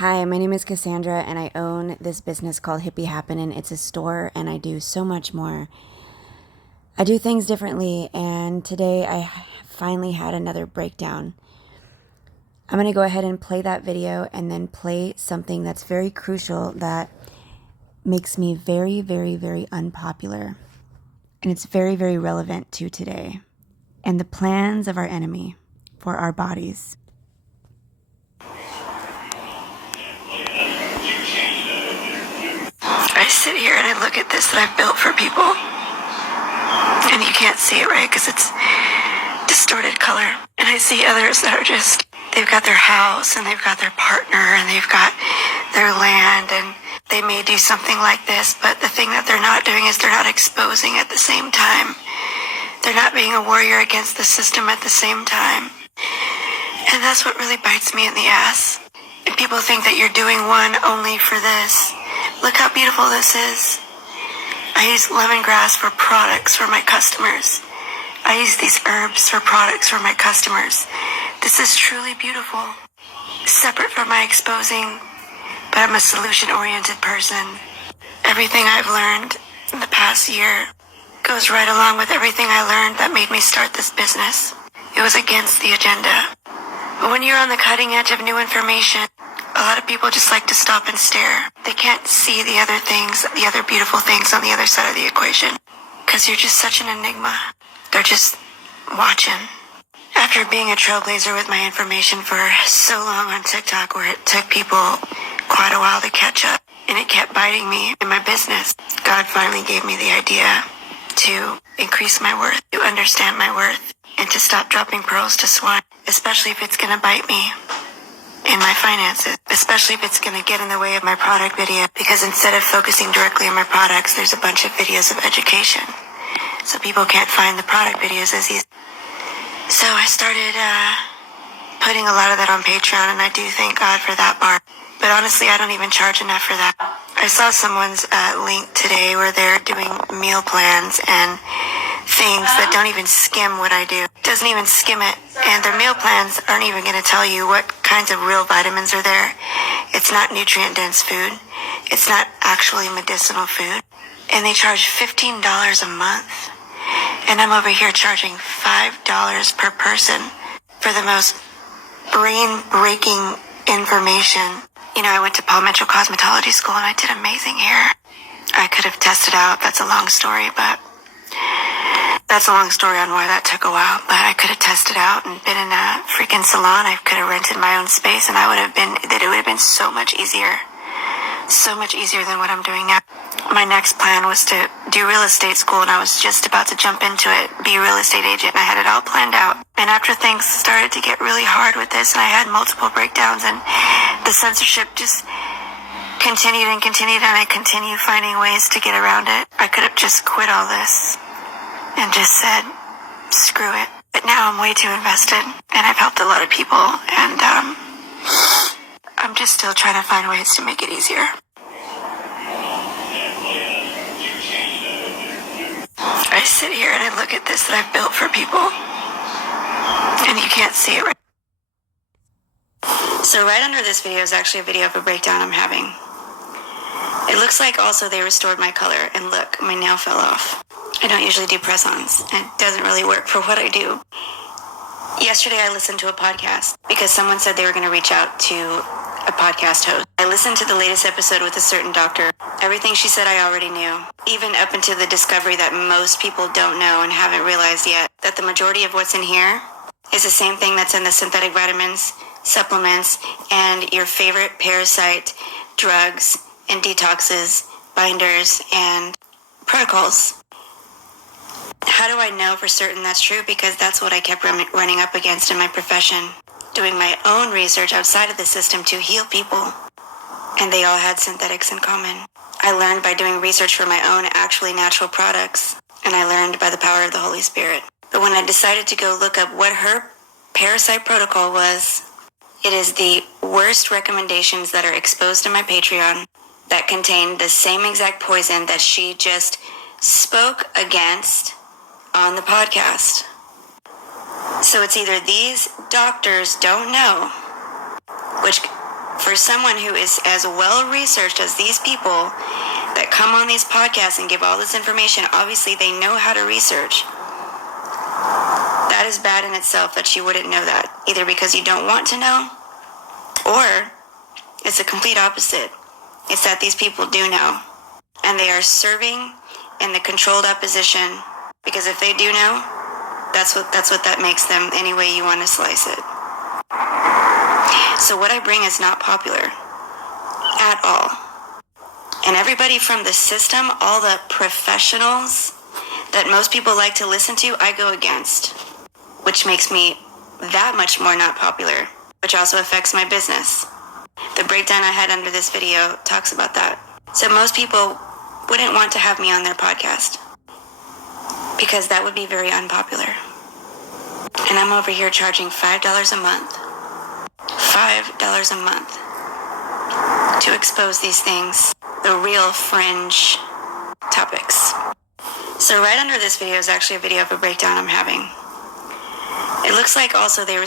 Hi, my name is Cassandra, and I own this business called Hippie Happenin'. It's a store, and I do so much more. I do things differently, and today I finally had another breakdown. I'm going to go ahead and play that video and then play something that's very crucial that makes me very, very, very unpopular. And it's very, very relevant to today and the plans of our enemy for our bodies. I sit here and I look at this that I've built for people, and you can't see it, right? Because it's distorted color. And I see others that are just, they've got their house and they've got their partner and they've got their land, and they may do something like this, but the thing that they're not doing is they're not exposing at the same time. They're not being a warrior against the system at the same time. And that's what really bites me in the ass. And people think that you're doing one only for this. Look how beautiful this is. I use lemongrass for products for my customers. I use these herbs for products for my customers. This is truly beautiful. Separate from my exposing, but I'm a solution-oriented person. Everything I've learned in the past year goes right along with everything I learned that made me start this business. It was against the agenda. But when you're on the cutting edge of new information, a lot of people just like to stop and stare. They can't see the other things, the other beautiful things on the other side of the equation, because you're just such an enigma. They're just watching. After being a trailblazer with my information for so long on TikTok, where it took people quite a while to catch up, and it kept biting me in my business, God finally gave me the idea to increase my worth, to understand my worth, and to stop dropping pearls to swine, especially if it's going to bite me in my finances, especially if it's going to get in the way of my product video, because instead of focusing directly on my products, there's a bunch of videos of education, so people can't find the product videos as easy. So I started putting a lot of that on Patreon, and I do thank God for that part. But honestly, I don't even charge enough for that. I saw someone's link today where they're doing meal plans and things that don't even skim what I do. It doesn't even skim it. And their meal plans aren't even going to tell you what kinds of real vitamins are there. It's not nutrient-dense food. It's not actually medicinal food. And they charge $15 a month. And I'm over here charging $5 per person for the most brain-breaking information. You know, I went to Paul Mitchell Cosmetology School and I did amazing hair. I could have tested out. That's a long story, but that's a long story on why that took a while. But I could have tested out and been in a freaking salon. I could have rented my own space, and it would have been so much easier. So much easier than what I'm doing now. My next plan was to do real estate school, and I was just about to jump into it, be a real estate agent, and I had it all planned out. And after things started to get really hard with this, and I had multiple breakdowns, and the censorship just continued, and I continued finding ways to get around it. I could have just quit all this and just said, screw it. But now I'm way too invested, and I've helped a lot of people, and I'm just still trying to find ways to make it easier. I sit here and I look at this that I've built for people, and you can't see it, right? So right under this video is actually a video of a breakdown I'm having. It looks like also they restored my color, and look, my nail fell off. I don't usually do press-ons, and it doesn't really work for what I do. Yesterday I listened to a podcast because someone said they were going to reach out to a podcast host. I listened to the latest episode with a certain doctor. Everything she said I already knew, even up into the discovery that most people don't know and haven't realized yet, that the majority of what's in here is the same thing that's in the synthetic vitamins, supplements, and your favorite parasite drugs and detoxes, binders, and protocols. How do I know for certain that's true? Because that's what I kept running up against in my profession, doing my own research outside of the system to heal people. And they all had synthetics in common. I learned by doing research for my own actually natural products, and I learned by the power of the Holy Spirit. But when I decided to go look up what her parasite protocol was, it is the worst recommendations that are exposed in my Patreon that contain the same exact poison that she just spoke against on the podcast. So it's either these doctors don't know, which for someone who is as well researched as these people that come on these podcasts and give all this information, obviously they know how to research. That is bad in itself that you wouldn't know that, either because you don't want to know, or it's the complete opposite. It's that these people do know, and they are serving in the controlled opposition, because if they do know, that's what that makes them any way you want to slice it. So what I bring is not popular at all. And everybody from the system, all the professionals that most people like to listen to, I go against, which makes me that much more not popular, which also affects my business. The breakdown I had under this video talks about that. So most people wouldn't want to have me on their podcast because that would be very unpopular. And I'm over here charging $5 a month. $5 a month to expose these things, the real fringe topics. So right under this video is actually a video of a breakdown I'm having. It looks like also they were